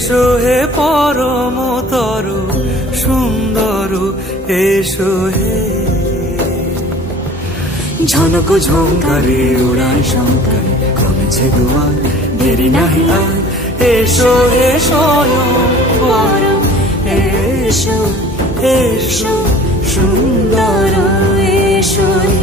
এসো হে পরমতর সুন্দর, এসো হে। ঝনক ঝঙ্কারে উড়ায় শঙ্কারে কমেছে দুয়ার, দেরি নাহি আর। এসো হে স্বয়ং পরম, এসো এসো সুন্দর, এসো হে।